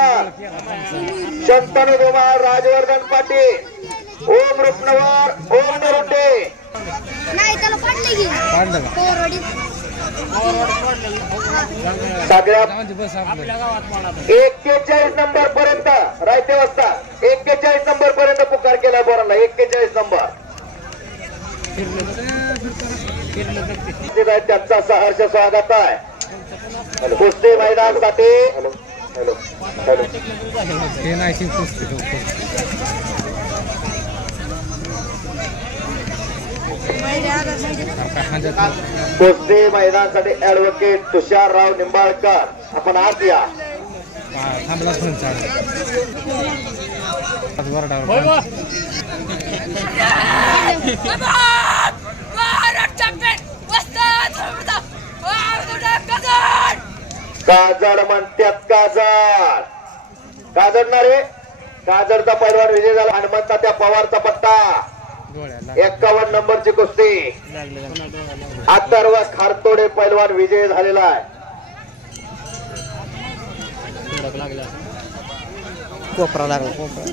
निंबाळकर, शंतनु धुमाळ, राजवर्धन पाटील, ओम रुपनवर, ओम नरोटे. सगळ्या 41 नंबर पर्यंत रायते वाजता 41 नंबर पर्यंत पुकार केलाय बोरांना. 41 नंबर त्यांचा सहर्ष स्वागत आहे कुस्ती मैदानासाठी. हॅलो हॅलो कुस्ती मैदानासाठी ऍडव्होकेट तुषारराव निंबाळकर. आपण आत या. काजड म्हणतात काजड. काजडणार रे. काजडचा पैलवान विजय झाला. हनुमंता त्या पवारचा पट्टा 51 नंबरची कुस्ती. अथर्व खारतोडे पैलवान विजय झालेला आहे. कोपरा लागला कोपरा.